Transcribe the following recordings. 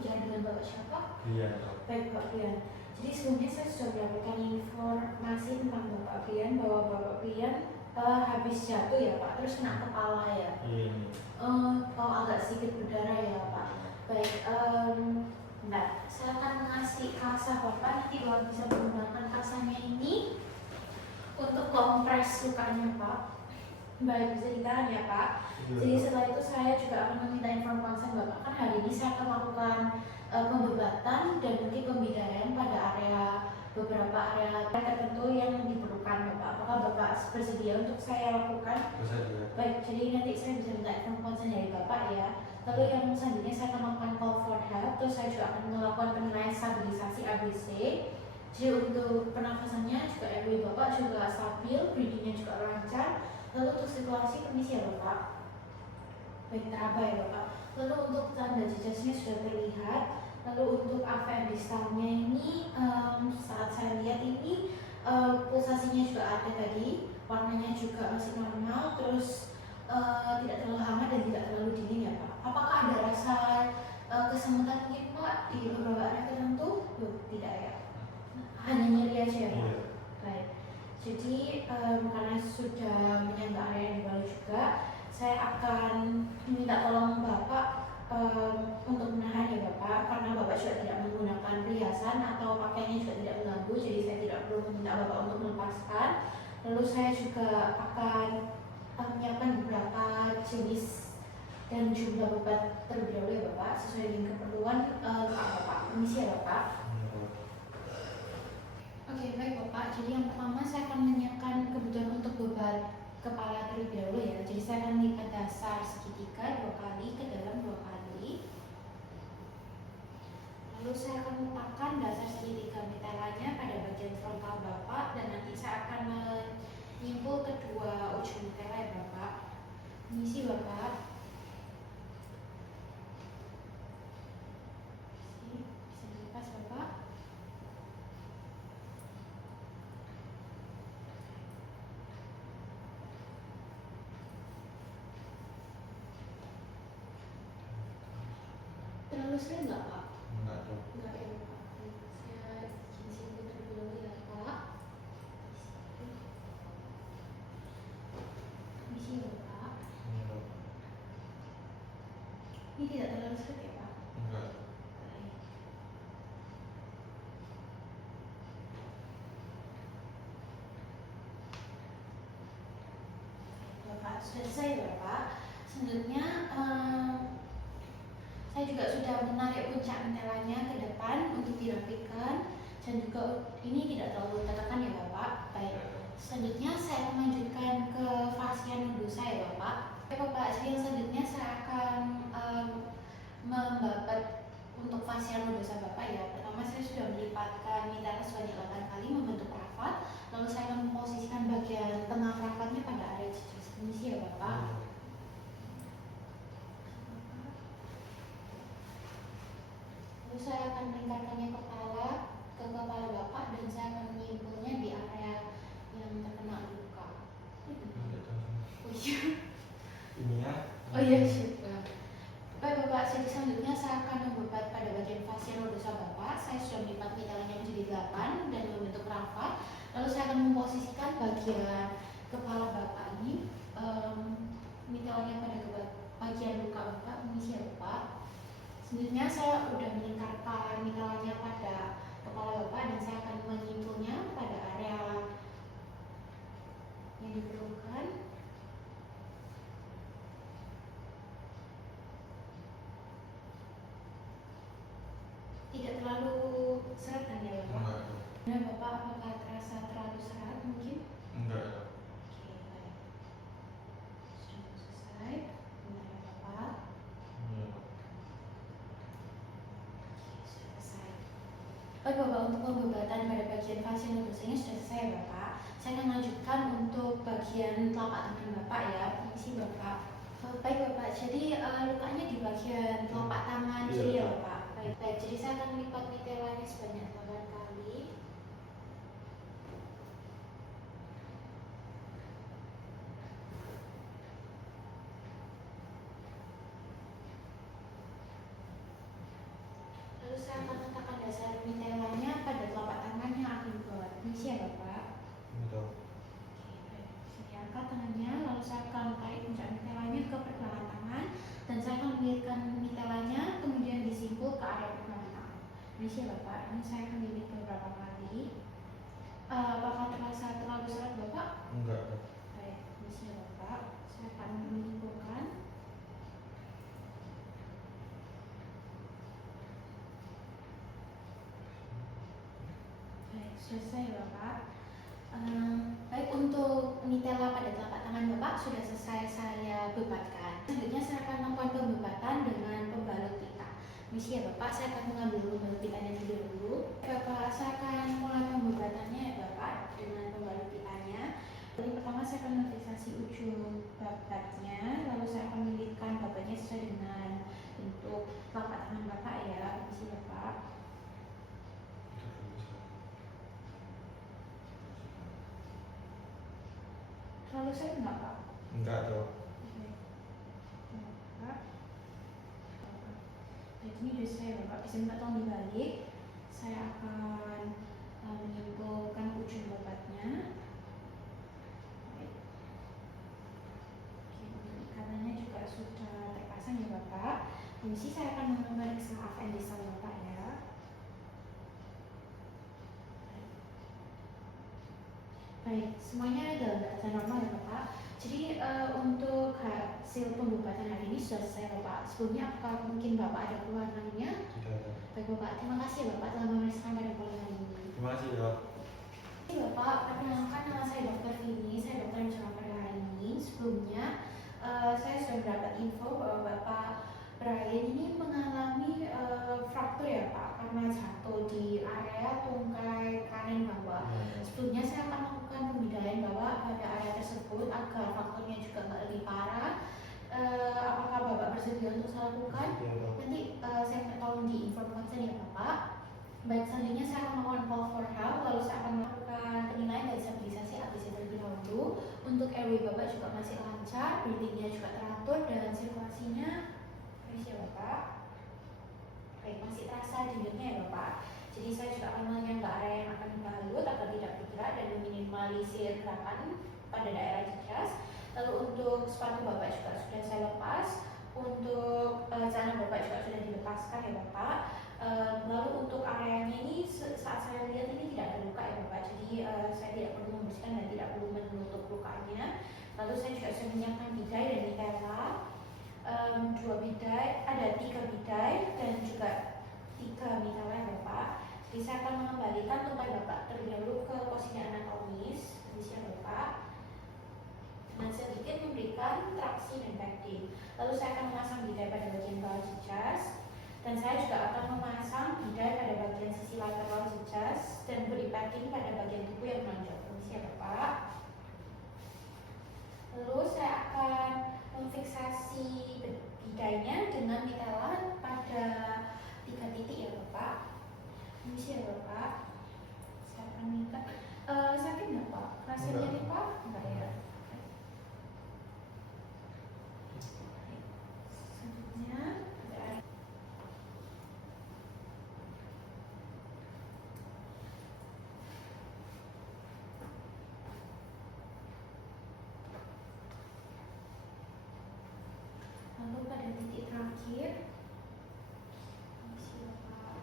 berbicara dengan Bapak siapa? Brian. Baik, Pak Brian. Jadi sebelumnya saya sudah mendapatkan informasi tentang Bapak Brian bahwa Bapak Brian habis jatuh ya Pak, terus kena kepala ya. Iya. Agak sedikit berdarah ya Pak. Baik, nah saya akan mengasih kasa Bapak, nanti Bapak bisa menggunakan kasanya ini untuk kompres lukanya Pak. Baik, bisa ditahan ya Pak. Jadi setelah itu saya juga akan meminta inform konsen Bapak. Kan hari ini saya akan melakukan pembebatan dan mungkin pembidaian pada beberapa area tertentu yang diperlukan Bapak. Apakah Bapak bersedia untuk saya lakukan? Bersedia. Baik, jadi nanti saya bisa minta inform konsen dari Bapak ya. Lalu yang selanjutnya saya akan melakukan call for help, terus saya juga akan melakukan penilaian stabilisasi ABC. Jadi untuk pernafasannya juga airway Bapak juga stabil, breathingnya juga lancar. Lalu untuk situasi permisi ya Bapak. Baik, teraba ya Bapak. Lalu untuk tanda jejasnya sudah terlihat. Lalu untuk AVM distalnya ini saat saya lihat ini pulsasinya juga ada tadi, warnanya juga masih normal, terus tidak terlalu hangat dan tidak terlalu dingin ya Pak. Apakah ada rasa kesemutan mungkin Pak di beberapa area tertentu? Tidak ya. Hanya nyeri aja ya Pak. Baik. Jadi karena sudah menyangga area yang di bawah juga, saya akan minta tolong Bapak untuk menahan ya Bapak, karena Bapak juga tidak menggunakan perhiasan atau pakaiannya juga tidak mengganggu, jadi saya tidak perlu meminta Bapak untuk melepaskan. Lalu saya juga akan menyiapkan beberapa jenis dan jumlah obat terlebih dahulu ya Bapak, sesuai dengan keperluan Bapak. Permisi ya Bapak. Oke, baik Bapak. Jadi yang pertama saya akan menyiapkan kebutuhan untuk beban kepala terlebih dahulu ya. Jadi saya akan melipat dasar segitiga 2 kali ke dalam 2 kali. Lalu saya akan meletakkan dasar segitiga metalanya pada bagian frontal Bapak, dan nanti saya akan menyimpul kedua ujung metala ya Bapak. Permisi Bapak. Bisa dilepas Bapak. Terlalu sering nggak Pak? Enggak ya Pak. Saya izin simpul terlebih dahulu ya Pak. Permisi ya Pak. Ini tidak terlalu sering ya Pak? Enggak. Baik. Bapak sudah selesai Bapak. Selanjutnya saya juga sudah menarik puncak metelanya ke depan untuk dirapikan, dan juga ini tidak terlalu tertekan ya Bapak. Baik. Selanjutnya saya akan melanjutkan ke fascia nodosa ya Bapak. Oke Bapak, jadi yang selanjutnya saya akan membabat untuk fascia nodosa Bapak ya. Pertama saya sudah melipatkan mitella sebanyak 8 kali membentuk rafat. Lalu saya akan memposisikan bagian tengah rafatnya pada area jejas. Permisi ya Bapak. Lalu saya akan melingkarkannya ke kepala Bapak, dan saya akan menyimpulnya di area yang terkena luka. Oh iya. Ini ya. Oh iya sih. Baik Bapak, jadi selanjutnya saya akan membebat pada bagian fascia nodosa Bapak. Saya sudah melipat mitellanya menjadi 8 dan membentuk rafat. Lalu saya akan memposisikan bagian kepala Bapak ini, mitellanya pada bagian luka Bapak. Permisi ya Bapak. Selanjutnya saya sudah melingkarkan mitellanya pada kepala Bapak, dan saya akan menyimpulnya pada area yang diperlukan. Tidak terlalu serat kan ya Bapak? Nah Bapak, apakah terasa terlalu serat mungkin? Enggak. Oke, baik. Sudah selesai. Benar ya Bapak? Sudah selesai. Baik Bapak, untuk pembebatan pada bagian fascia nodosanya sudah selesai ya Bapak. Saya akan lanjutkan untuk bagian telapak tangan Bapak ya. Permisi Bapak. Baik Bapak, jadi lukanya di bagian telapak tangan kiri ya Bapak. Baik, jadi saya akan melipat mitellanya sebanyak 8 kali. Terus saya akan letakkan dasar mitelanya pada telapak tangan yang akibat. Ini ya Bapak. Betul. Oke, baik. Saya angkat tangannya, lalu saya akan tarik puncak mitelanya ke pergelangan tangan, dan saya akan lilitkan mitelanya, kemudian disimpul ke area pergelangan tangan. Ini ya Bapak. Ini saya akan lilit beberapa kali. Apakah terasa terlalu berat Bapak? Enggak. Baik, ini ya Bapak. Saya akan menyimpulkan. Baik, selesai ya Bapak. Baik, untuk mitela pada telapak tangan Bapak sudah selesai saya bebatkan. Selanjutnya saya akan melakukan pembebatan dengan pembalut pita. Misi ya Bapak, saya akan mengambil pembalut pitanya terlebih dahulu. Bapak, saya akan mulai pembebatannya ya Bapak dengan pembalut pitanya. Jadi pertama saya akan memfiksasi ujung babatnya, lalu saya akan melilitkan babatnya sesuai dengan bentuk telapak tangan Bapak ya. Misi Bapak. Lalu saya enggak Pak? Enggak dong. Oke. Bapak. Baik, ini udah saya Bapak, bisa minta tolong dibalik. Saya akan menyimpulkan ujung babatnya. Baik. Oke, untuk ikatannya juga sudah terpasang ya Bapak. Misi saya akan memeriksa AVN di sana Bapak ya. Baik, semuanya dalam batasan normal ya Bapak. Jadi untuk hasil pembebatan hari ini sudah selesai Bapak. Sebelumnya apakah mungkin Bapak ada keluhan lainnya? Tidak ada. Baik Bapak, terima kasih Bapak telah memeriksakan pada pagi hari ini. Terima kasih dok. Oke Bapak, perkenalkan nama saya Dr. Vini, saya dokter yang menjawab pada hari ini. Sebelumnya saya sudah mendapat info bahwa Bapak Brian ini mengalami fraktur ya Pak, karena jatuh di area tungkai kanan bawah. Sebelumnya saya akan melakukan pembedahan Bapak pada area tersebut agar faktornya juga nggak lebih parah. Apakah Bapak bersedia untuk saya lakukan? Iya, dok. Nanti saya minta tolong diinformasikan ya Bapak. Baik, selanjutnya saya akan melakukan call for help, lalu saya akan melakukan penilaian dan stabilisasi ABC terlebih dahulu. Untuk airway Bapak juga masih lancar, breathingnya juga teratur, dan sirkulasinya fresh ya Bapak. Baik, masih terasa dingin ya Bapak. Jadi saya juga akan melakukan ke area yang akan dibalut agar tidak bergerak dan meminimalisir gerakan pada daerah jejas. Lalu untuk sepatu Bapak juga sudah saya lepas. Untuk celana Bapak juga sudah dilepaskan ya Bapak. Lalu untuk areanya ini saat saya lihat ini tidak ada luka ya Bapak. Jadi saya tidak perlu membersihkan dan tidak perlu menutup lukanya. Lalu saya juga sudah menyiapkan bidai dan mitela. 2 bidai, ada 3 bidai dan juga 3 mitela ya Bapak. Jadi saya akan mengembalikan tungkai Bapak terlebih dahulu ke posisi anatomis, posisi Bapak, dengan sedikit memberikan traksi dan backing. Lalu saya akan memasang bidai pada bagian bawah jejas, dan saya juga akan memasang bidai pada bagian sisi lateral jejas dan beri packing pada bagian tubuh yang menonjol. Posisi ya Bapak. Lalu saya akan memfiksasi bidainya dengan mitela pada 3 titik ya Bapak. Ini ya Bapak. Saya akan minta sakit nggak Pak? Rasanya nih Pak? Enggak ya. Selanjutnya ada lalu pada titik terakhir. Ini Bapak.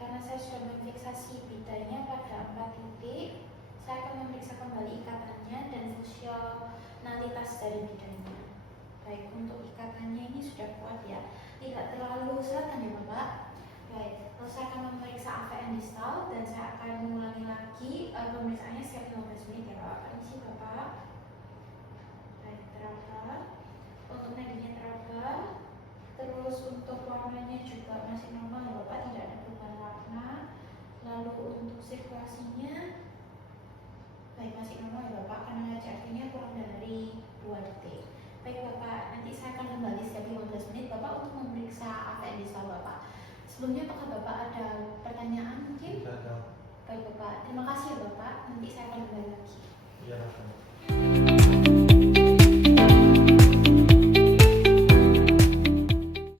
Karena saya sudah memfiksasi bidainya pada 4 titik, saya akan memeriksa kembali ikatannya dan fungsionalitas dari bidainya. Baik, untuk ikatannya ini sudah kuat ya, tidak terlalu selatan ya Bapak. Baik, lalu saya akan memeriksa AVN distal dan saya akan mengulangi lagi pemeriksaannya setiap 15 menit ya Bapak. Permisi Bapak. Baik, teraba. Untuk nadinya teraba. Terus untuk warnanya juga masih normal ya Bapak, tidak ada perubahan warna. Lalu untuk sirkulasinya baik, masih normal ya Bapak, karena HRV-nya kurang dari 2 detik. Baik Bapak, nanti saya akan kembali setiap 15 menit Bapak untuk memeriksa AVN distal Bapak. Sebelumnya apakah Bapak ada pertanyaan mungkin? Tidak ada. Baik Bapak, terima kasih ya Bapak, nanti saya akan kembali lagi. Iya, Dok.